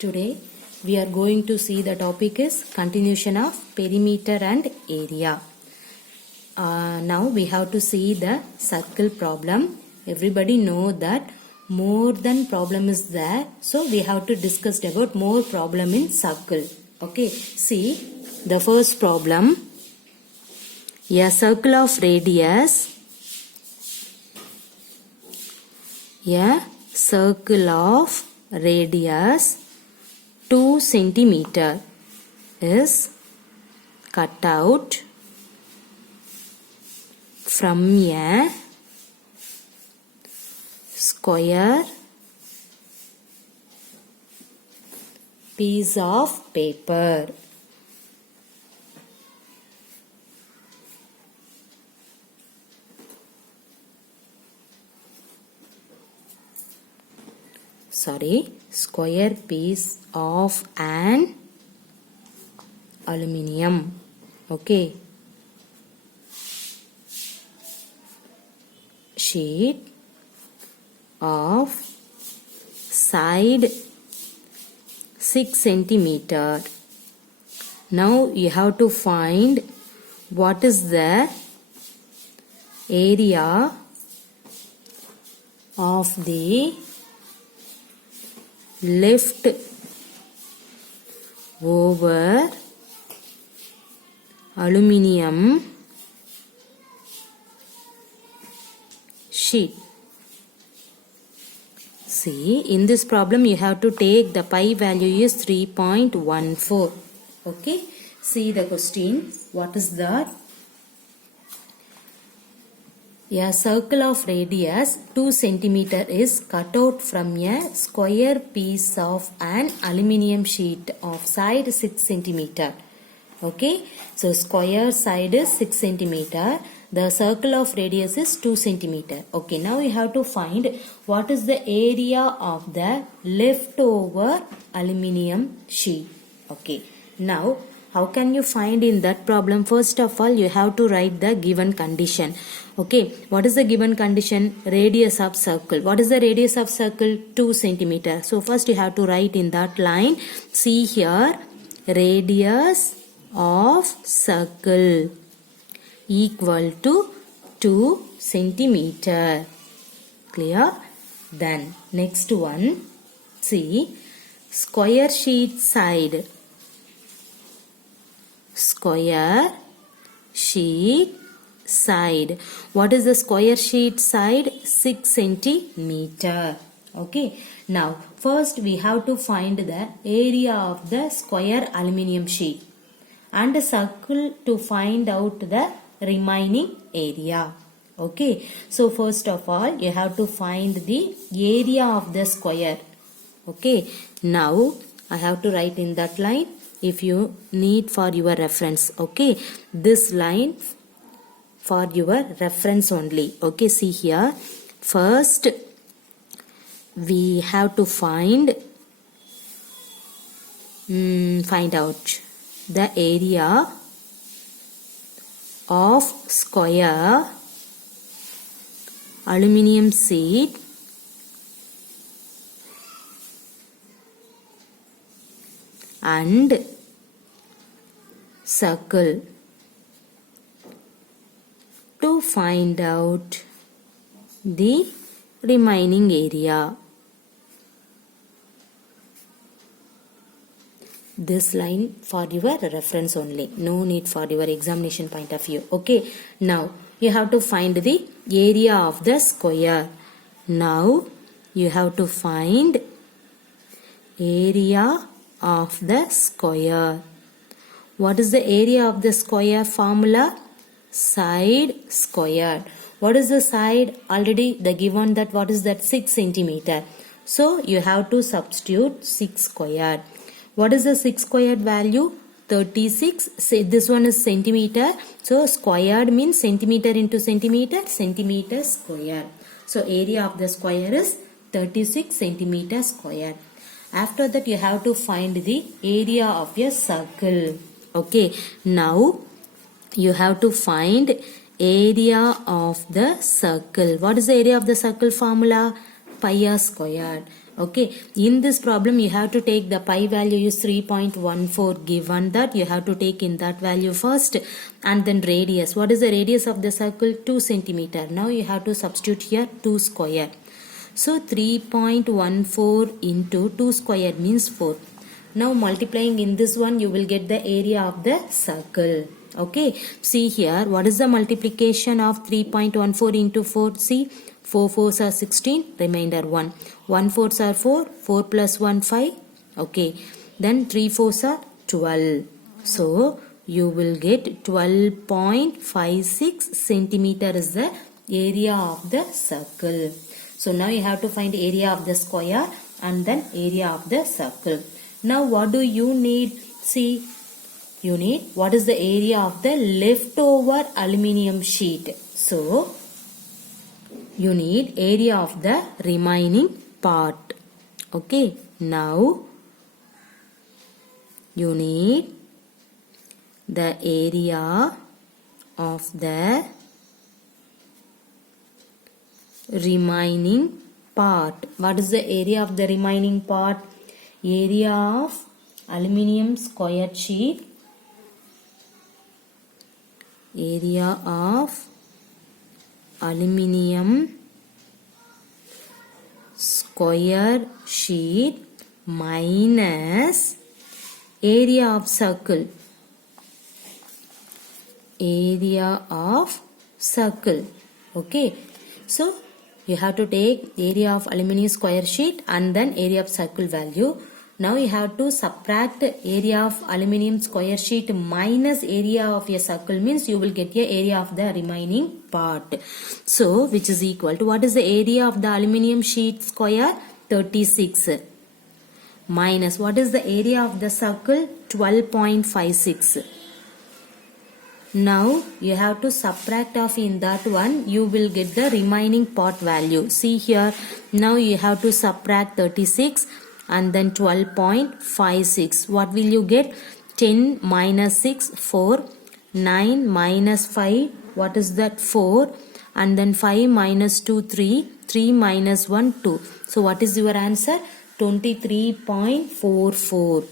Today we are going to see the topic is continuation of perimeter and area. Now we have to see the circle problem. Everybody know that more than problem is there, so we have to discuss about more problem in circle. Okay, see the first problem. A circle of radius, a circle of radius 2 centimeter is cut out from a square piece of paper. Square piece of an aluminium. Okay. Sheet of side 6 centimeter. Now you have to find what is the area of the left over aluminium sheet. See, in this problem you have to take the pi value is 3.14. Okay, see the question. What is that? A circle of radius 2 centimeter is cut out from a square piece of an aluminium sheet of side 6 centimeter. Okay, so square side is 6 centimeter. The circle of radius is 2 centimeter. Okay, now we have to find what is the area of the leftover aluminium sheet. Okay, now how can you find in that problem? First of all, you have to write the given condition. Okay, what is the given condition? Radius of circle. What is the radius of circle? 2 centimeter. So first you have to write in that line. See here, radius of circle equal to 2 centimeter. Clear? Then next one, see, square sheet side. Square sheet side. What is the square sheet side? 6 centimeter. Okay. Now first we have to find the area of the square aluminium sheet and circle to find out the remaining area. Okay. So first of all you have to find the area of the square. Okay. Now I have to write in that line if you need for your reference. Okay, this line for your reference only. Okay, see here, first we have to find out the area of square aluminium sheet and circle to find out the remaining area. This line for your reference only. No need for your examination point of view. Okay. Now you have to find the area of the square. Now you have to find area of the square. What is the area of the square formula? Side squared. What is the side? Already the given that what is that? 6 centimeter. So you have to substitute 6 squared. What is the 6 squared value? 36. Say this one is centimeter. So squared means centimeter into centimeter. Centimeter square. So area of the square is 36 centimeter square. After that you have to find the area of your circle. Okay, now you have to find area of the circle. What is the area of the circle formula? Pi r squared. Okay, in this problem you have to take the pi value is 3.14, given that you have to take in that value first, and then radius. What is the radius of the circle? 2 centimeter. Now you have to substitute here 2 square. So 3.14 into 2 square means 4. Now multiplying in this one, you will get the area of the circle. Okay, see here, what is the multiplication of 3.14 into 4? See, 4 4s are 16, remainder 1. 1 4s are 4, 4 plus 1 5. Okay, then 3 4s are 12. So you will get 12.56 centimeter is the area of the circle. So now you have to find area of the square and then area of the circle. Now what do you need? See, you need what is the area of the leftover aluminium sheet. So you need area of the remaining part. Okay, now you need the area of the remaining part. What is the area of the remaining part? Area of aluminium square sheet. Area of aluminium square sheet minus area of circle. Area of circle. Okay, so you have to take area of aluminium square sheet and then area of circle value. Now you have to subtract area of aluminium square sheet minus area of a circle, means you will get a area of the remaining part. So which is equal to, what is the area of the aluminium sheet square? 36. Minus what is the area of the circle? 12.56. Now you have to subtract off in that one, you will get the remaining part value. See here, now you have to subtract 36 and then 12.56. What will you get? 10 minus 6, 4. 9 minus 5, what is that? 4. And then 5 minus 2, 3. 3 minus 1, 2. So what is your answer? 23.44.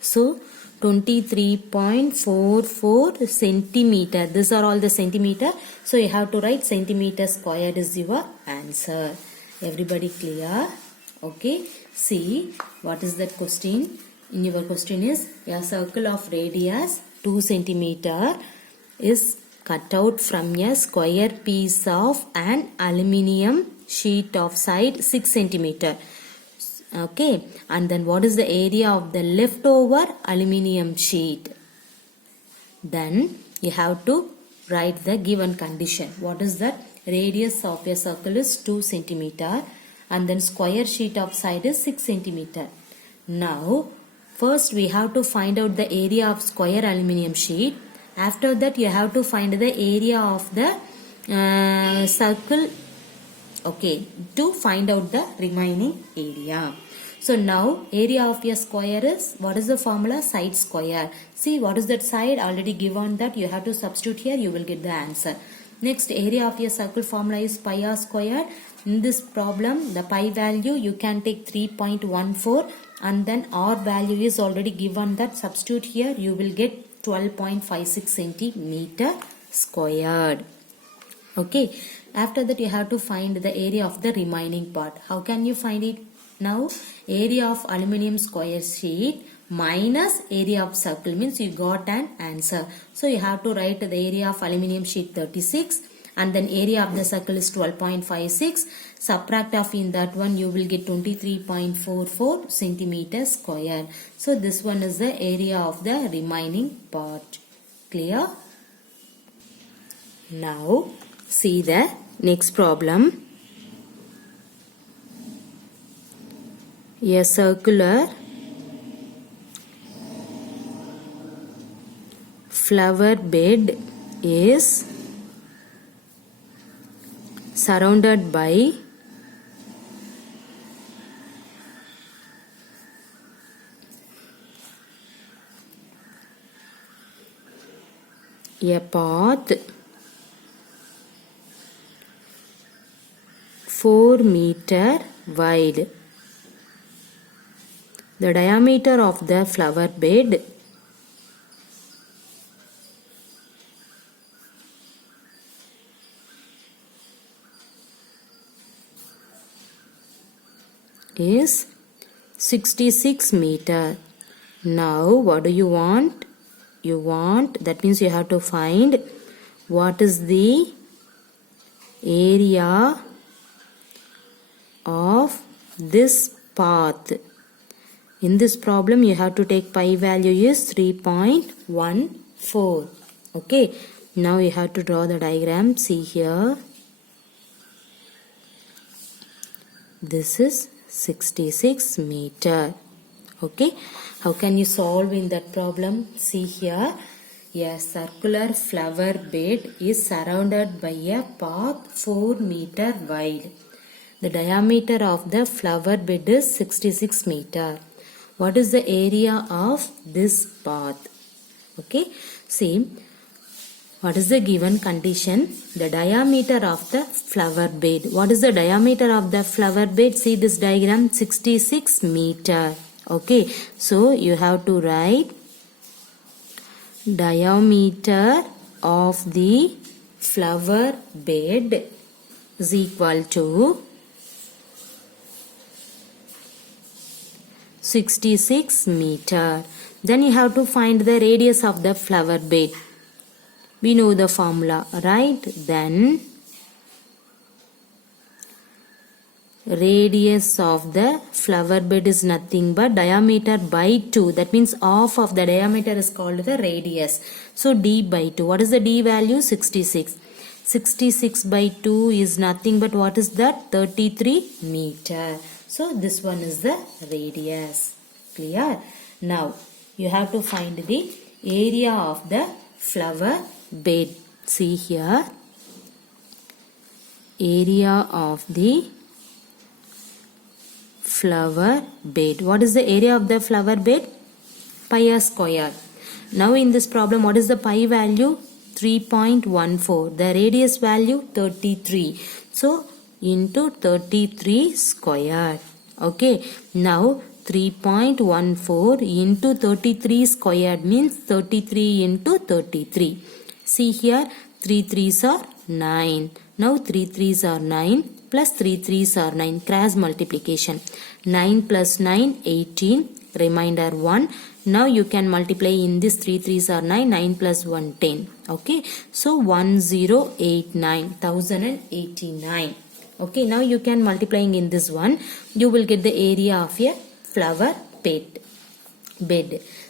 So 23.44 centimeter. These are all the centimeter. So you have to write centimeter squared is your answer. Everybody clear? Okay. See, what is that question? In your question is, a circle of radius 2 centimeter is cut out from a square piece of an aluminium sheet of side 6 centimeter. Okay, and then what is the area of the leftover aluminium sheet? Then you have to write the given condition. What is that? Radius of a circle is 2 centimeter and then square sheet of side is 6 centimeter. Now first we have to find out the area of square aluminium sheet. After that you have to find the area of the circle. Okay, to find out the remaining area. So now area of a square is, what is the formula? Side square. See, what is that side? Already given that, you have to substitute here, you will get the answer. Next, area of a circle formula is pi r square. In this problem, the pi value you can take 3.14 and then r value is already given that, substitute here, you will get 12.56 centimeter squared. Okay. After that you have to find the area of the remaining part. How can you find it? Now area of aluminium square sheet minus area of circle, means you got an answer. So you have to write the area of aluminium sheet 36 and then area of the circle is 12.56. Subtract off in that one, you will get 23.44 centimeter square. So this one is the area of the remaining part. Clear? Now see the next problem. A circular flower bed is surrounded by a path 4 meter wide. The diameter of the flower bed is 66 meter. Now what do you want? You want, that means you have to find what is the area of this path. In this problem you have to take pi value is 3.14. Okay, now you have to draw the diagram. See here, this is 66 meter. Okay, how can you solve in that problem? See here, a circular flower bed is surrounded by a path 4 meter wide. The diameter of the flower bed is 66 meter. What is the area of this path? Okay, see, what is the given condition? The diameter of the flower bed. What is the diameter of the flower bed? See this diagram, 66 meter. Okay, so you have to write diameter of the flower bed is equal to 66 meter. Then you have to find the radius of the flower bed. We know the formula, right? Then radius of the flower bed is nothing but diameter by 2. That means half of the diameter is called the radius. So d by 2. What is the d value? 66. 66 by 2 is nothing but what is that? 33 meter. So this one is the radius. Clear? Now you have to find the area of the flower bed. See here, area of the flower bed. What is the area of the flower bed? Pi square. Now in this problem, what is the pi value? 3.14. The radius value 33. So into 33 square. Okay. Now 3.14 into 33 squared means 33 into 33. See here, 3 3s are 9. Now 3 3s are 9 plus 3 3s are 9. Cross multiplication. 9 plus 9, 18. Remainder 1. Now you can multiply in this 3 3s are 9. 9 plus 1, 10. Okay. So 1089. 1089. Okay. Now you can multiplying in this one. You will get the area of a flower bed.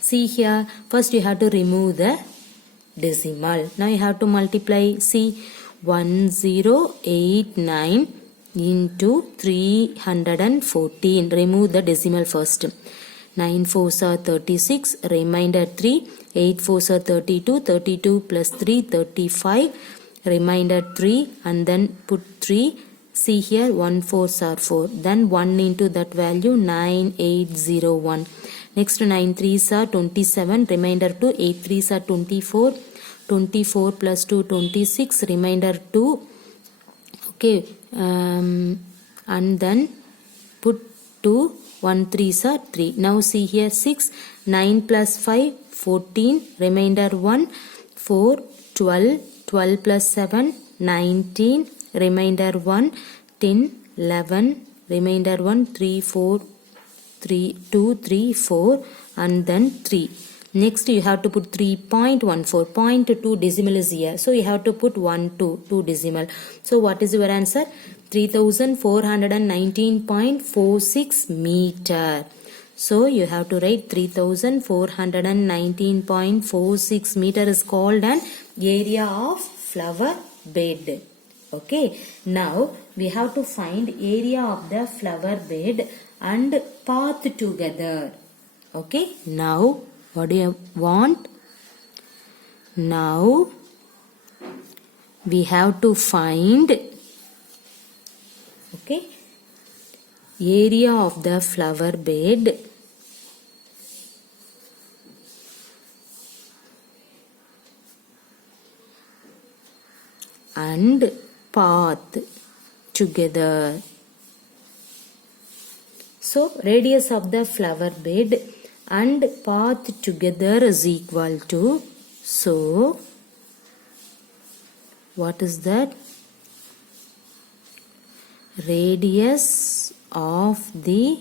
See here, first you have to remove the decimal. Now you have to multiply. See, 1089 into 314. Remove the decimal first. 9 4s are 36. Remainder 3. 8 4s are 32. 32 plus 3, 35. Remainder 3 and then put 3. See here, 1 4s are 4. Then 1 into that value, 9801. Next 9 3s are 27. Remainder 2. 8 3s are 24. 24 plus 2, 26. Remainder 2. Okay. And then put 2. 1 3s are 3. Now see here, 6. 9 plus 5, 14. Remainder 1. 4. 12. 12 plus 7, 19. Remainder 1, 10, 11, remainder 1, 3, 4, 3, 2, 3, 4 and then 3. Next you have to put 3.14, 0.2 decimal is here. So you have to put 1, 2 decimal. So what is your answer? 3419.46 meter. So you have to write 3419.46 meter is called an area of flower bed. Okay, now we have to find area of the flower bed and path together. Okay, now what do you want? Now we have to find, okay, area of the flower bed and path together. So radius of the flower bed and path together is equal to, so what is that? Radius of the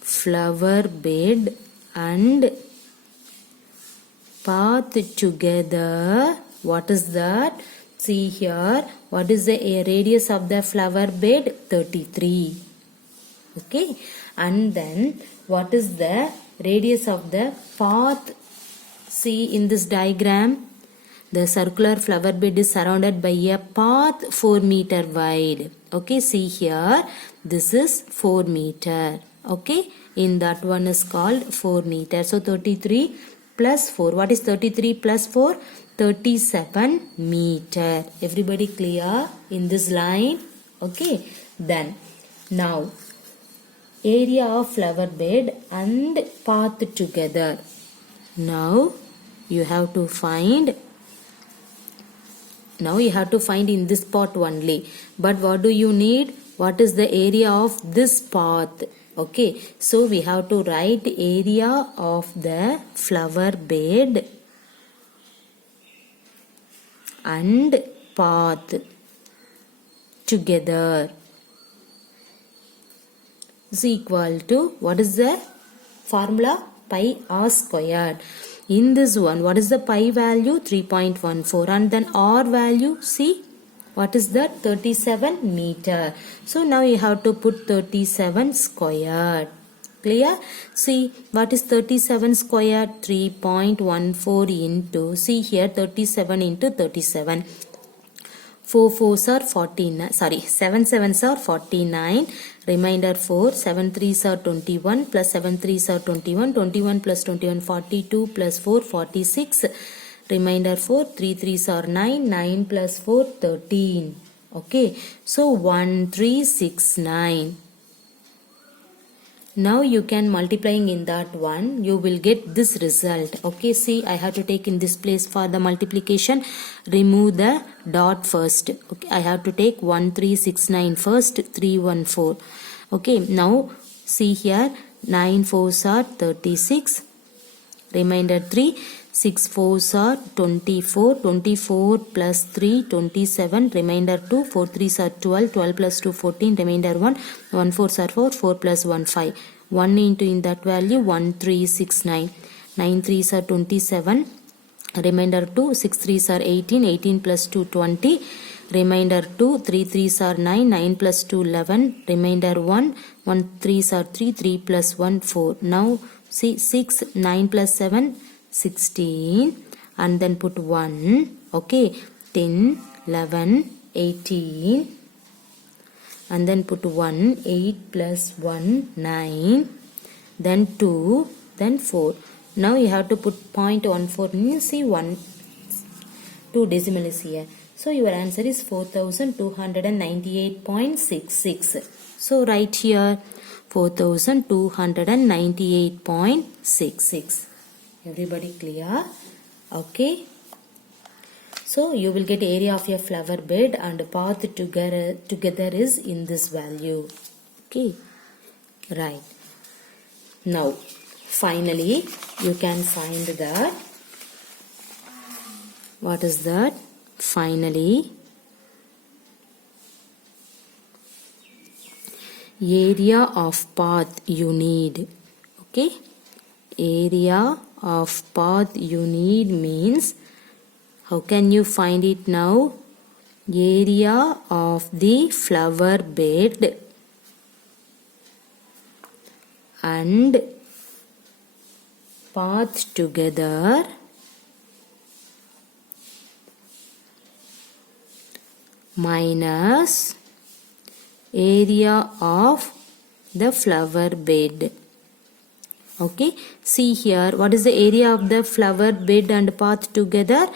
flower bed and path together, what is that? See here, what is the radius of the flower bed? 33. Okay, and then what is the radius of the path? See in this diagram, the circular flower bed is surrounded by a path 4 meter wide. Okay, see here, this is 4 meter. Okay, in that one is called 4 meter. So 33 plus 4. What is 33 plus 4? 37 meter. Everybody clear in this line? Okay. Then now area of flower bed and path together. Now you have to find. Now you have to find in this part only. But what do you need? What is the area of this path? Okay, so we have to write area of the flower bed and path together is equal to, what is the formula? Pi r squared. In this one, what is the pi value? 3.14, and then r value, see, what is that? 37 meter. So now you have to put 37 squared. Clear? See, what is 37 squared? 3.14 into, see here, 37 into 37. 4 4s are 49, sorry, 7 7s are 49, remainder 4, 7 3s are 21, plus 7 3s are 21, 21 plus 21, 42, plus 4, 46, remainder 4, 3 3s are 9, 9 plus 4, 13. Okay, so 1369. Now you can multiplying in that one, you will get this result. Okay, see, I have to take in this place for the multiplication, remove the dot first. Okay, I have to take 1369 first, 314. Okay, now see here, 9 4s are 36, remainder 3, 6 4s are 24, 24 plus 3, 27, remainder 2, 4 3s are 12, 12 plus 2, 14, remainder 1, 1 4s are 4, 4 plus 1, 5. 1 into in that value, 1369. 9 3s are 27, remainder 2, 6 3s are 18, 18 plus 2, 20, remainder 2, 3 3s are 9, 9 plus 2, 11, remainder 1, 1 3s are 3, 3 plus 1, 4. Now see, 6, 9 plus 7, 16, and then put 1. Okay, 10, 11, 18, and then put 1, 8 plus 1, 9, then 2, then 4. Now you have to put 0.14, see 1, 2 decimal is here. So your answer is 4298.66. So write here 4298.66. Everybody clear? Okay. So you will get area of your flower bed and path together is in this value. Okay. Right. Now finally you can find that. What is that? Finally, area of path you need. Okay, area of path you need means, how can you find it now? Area of the flower bed and path together minus area of the flower bed. Okay, see here, what is the area of the flower bed and path together?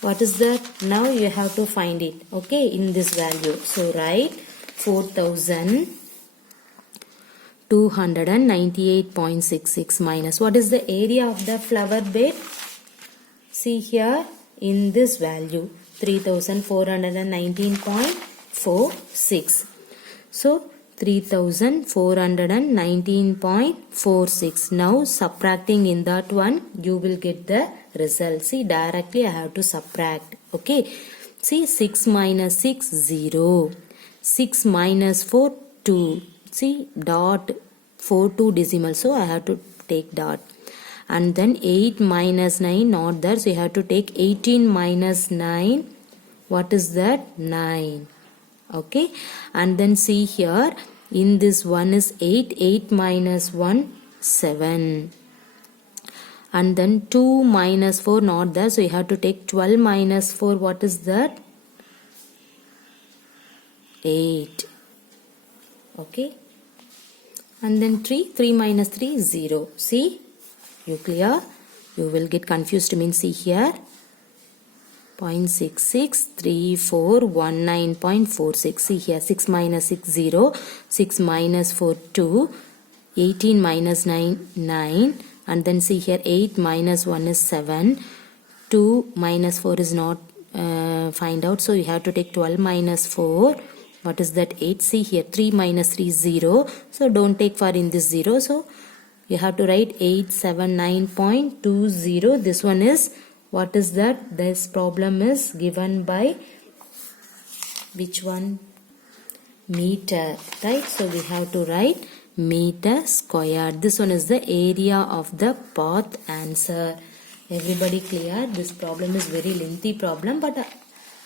What is that? Now you have to find it. Okay, in this value. So write 4298.66 minus, what is the area of the flower bed? See here in this value, 3419.46. So 3419.46. Now subtracting in that one, you will get the result. See, directly I have to subtract. Okay. See, 6 minus 6, 0. 6 minus 4, 2. See, dot 4 2 decimal. So I have to take dot. And then 8 minus 9, not there. So you have to take 18 minus 9. What is that? 9. Okay. And then see here, in this 1 is 8. 8 minus 1, 7. And then 2 minus 4, not there. So you have to take 12 minus 4. What is that? 8. Okay. And then 3. 3 minus 3 is 0. See? You clear? You will get confused. Means see here. 0.663419.46. See here. 6 minus 6, 0. 6 minus 4, 2. 18 minus 9, 9. And then see here, 8 minus 1 is 7. 2 minus 4 is not find out. So you have to take 12 minus 4. What is that? 8. See here, 3 minus 3 is 0. So don't take for in this 0. So you have to write 879.20. This one is, what is that? This problem is given by which one? Meter. Right? So we have to write meter squared. This one is the area of the path answer. Everybody clear? This problem is very lengthy problem, but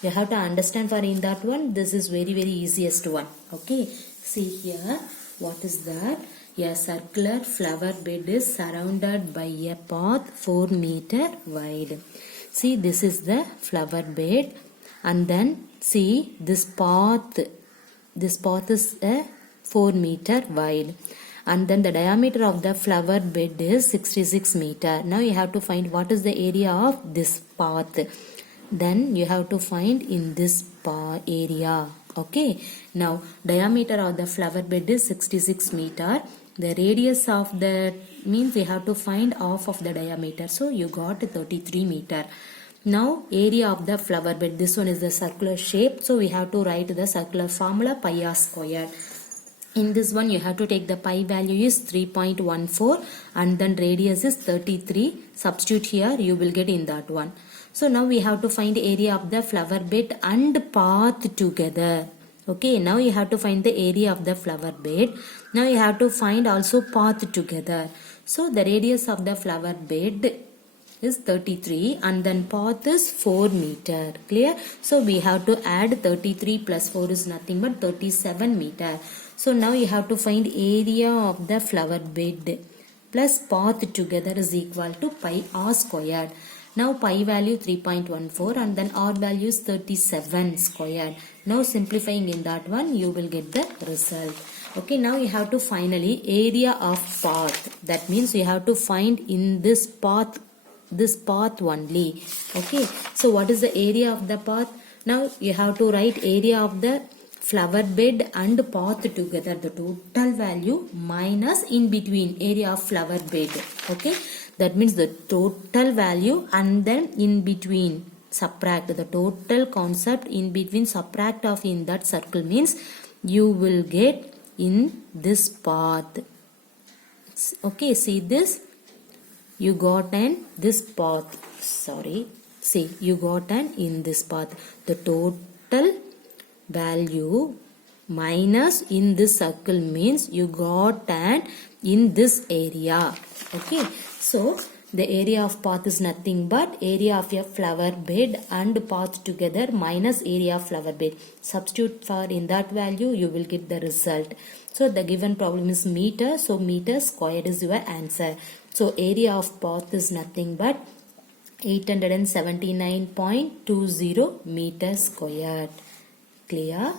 you have to understand for in that one. This is very easiest one. Okay. See here. What is that? A circular flower bed is surrounded by a path 4 meter wide. See, this is the flower bed, and then see this path. This path is a 4 meter wide, and then the diameter of the flower bed is 66 meter. Now you have to find what is the area of this path. Then you have to find in this area. Okay. Now diameter of the flower bed is 66 meter. The radius of the means we have to find half of the diameter. So you got 33 meter. Now area of the flower bed. This one is the circular shape. So we have to write the circular formula pi r square. In this one you have to take the pi value is 3.14 and then radius is 33. Substitute here, you will get in that one. So now we have to find area of the flower bed and path together. Okay, now you have to find the area of the flower bed. Now you have to find also path together. So the radius of the flower bed is 33 and then path is 4 meter. Clear? So we have to add 33 plus 4 is nothing but 37 meter. So now you have to find area of the flower bed plus path together is equal to pi r squared. Now pi value 3.14 and then r value is 37 squared. Now simplifying in that one, you will get the result. Okay, now you have to finally area of path. That means you have to find in this path only. Okay, so what is the area of the path? Now you have to write area of the flower bed and path together, the total value minus in between area of flower bed. Okay, that means the total value and then in between subtract. The total concept in between subtract of in that circle means you will get in this path. Okay, see this, you got an this path, sorry, see you got an in this path. The total value minus in this circle means you got an in this area. Okay, so the area of path is nothing but area of your flower bed and path together minus area of flower bed. Substitute for in that value, you will get the result. So the given problem is meter, so meter squared is your answer. So area of path is nothing but 879.20 meter squared. Clear?